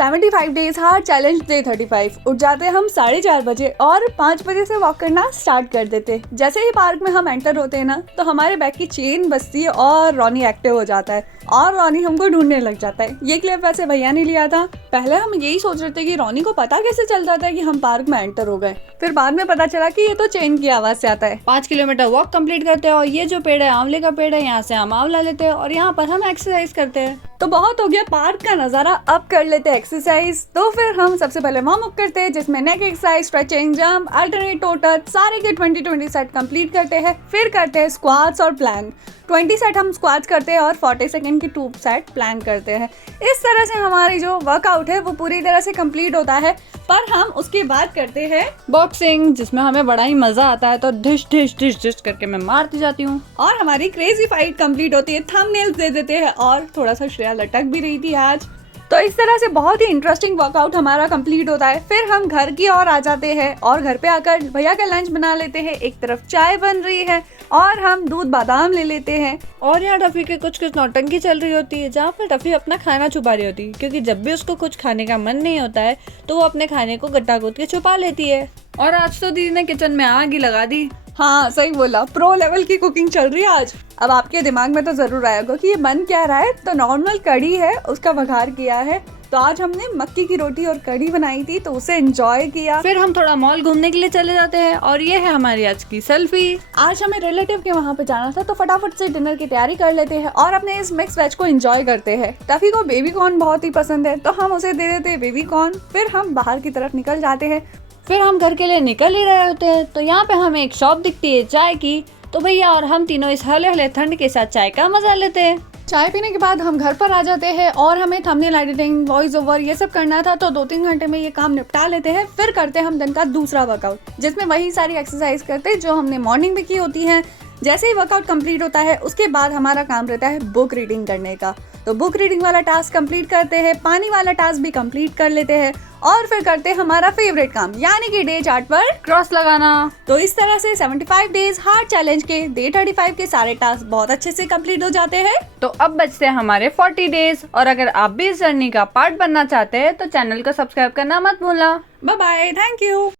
75 days hard challenge day 35। उठ जाते हम 4:30 बजे और 5 बजे से वॉक करना स्टार्ट कर देते। जैसे ही पार्क में हम एंटर होते हैं ना, तो हमारे बैक की चेन बजती है और रॉनी एक्टिव हो जाता है और रॉनी हमको ढूंढने लग जाता है। ये क्लिप वैसे भैया ने लिया था। पहले हम यही सोच रहे थे कि रॉनी को पता कैसे चल जाता है कि हम पार्क में एंटर हो गए, फिर बाद में पता चला कि ये तो चेन की आवाज से आता है। 5 किलोमीटर वॉक कंप्लीट करते हैं और ये जो पेड़ है आंवले का पेड़ है, यहाँ से हम आंवला लेते हैं और यहाँ पर हम एक्सरसाइज करते हैं। तो बहुत हो गया पार्क का नजारा, अब कर लेते हैं एक्सरसाइज। तो फिर हम सबसे पहले वार्म अप करते हैं, जिसमें neck exercise, stretching, jump, alternate toe touch सारे के 20-20 सेट कंप्लीट करते हैं। फिर करते हैं स्क्वाट्स और प्लैंक। 20 सेट हम स्क्वाट्स करते हैं और 40 सेकंड की 2 सेट प्लान करते हैं। इस तरह से हमारी जो वर्कआउट है वो पूरी तरह से कंप्लीट होता है। पर हम उसके बाद करते हैं बॉक्सिंग, जिसमें हमें बड़ा ही मजा आता है। तो ढिश ढिश ढिश ढिश करके मैं मारती जाती हूँ और हमारी क्रेजी फाइट कंप्लीट होती है। थंबनेल्स दे देते हैं और थोड़ा सा श्रेया लटक भी रही थी आज। तो इस तरह से बहुत ही इंटरेस्टिंग वर्कआउट हमारा कंप्लीट होता है। फिर हम घर की ओर आ जाते हैं और घर पे आकर भैया का लंच बना लेते हैं। एक तरफ चाय बन रही है और हम दूध बादाम ले लेते हैं। और यहाँ टफी के कुछ नौटंकी चल रही होती है, जहाँ पर टफी अपना खाना छुपा रही होती है, क्योंकि जब भी उसको कुछ खाने का मन नहीं होता है तो वो अपने खाने को गड्ढा खोद के छुपा लेती है। और आज तो दीदी ने किचन में आग ही लगा दी। हाँ सही बोला, प्रो लेवल की कुकिंग चल रही है आज। अब आपके दिमाग में तो जरूर आएगा कि ये बन क्या रहा है। तो नॉर्मल कढ़ी है, उसका वघार किया है। तो आज हमने मक्की की रोटी और कढ़ी बनाई थी, तो उसे एंजॉय किया। फिर हम थोड़ा मॉल घूमने के लिए चले जाते हैं और ये है हमारी आज की सेल्फी। आज हमें रिलेटिव के वहाँ पे जाना था, तो फटाफट से डिनर की तैयारी कर लेते हैं और अपने इस मिक्स वेज को एंजॉय करते हैं। टफी को बेबी कॉर्न बहुत ही पसंद है, तो हम उसे दे देते हैं बेबी कॉर्न। फिर हम बाहर की तरफ निकल जाते हैं। फिर हम घर के लिए निकल ही रहे होते हैं, तो यहाँ पे हमें एक शॉप दिखती है चाय की। तो भैया और हम तीनों इस हले हले ठंड के साथ चाय का मजा लेते हैं। चाय पीने के बाद हम घर पर आ जाते हैं और हमें थंबनेल एडिटिंग, वॉइस ओवर ये सब करना था, तो 2-3 घंटे में ये काम निपटा लेते हैं। फिर करते हैं हम दिन का दूसरा वर्कआउट, जिसमें वही सारी एक्सरसाइज करते हैं जो हमने मॉर्निंग में की होती है। जैसे ही वर्कआउट कंप्लीट होता है, उसके बाद हमारा काम रहता है बुक रीडिंग करने का। तो बुक रीडिंग वाला टास्क कंप्लीट करते हैं, पानी वाला टास्क भी कंप्लीट कर लेते हैं और फिर करते हैं हमारा फेवरेट काम, यानी कि डे चार्ट पर क्रॉस लगाना। तो इस तरह से 75 डेज हार्ड चैलेंज के डे 35 के सारे टास्क बहुत अच्छे से कंप्लीट हो जाते हैं। तो अब बचते हैं हमारे 40 डेज। और अगर आप भी इस जर्नी का पार्ट बनना चाहते हैं तो चैनल को सब्सक्राइब करना मत भूलना। Bye bye, thank you.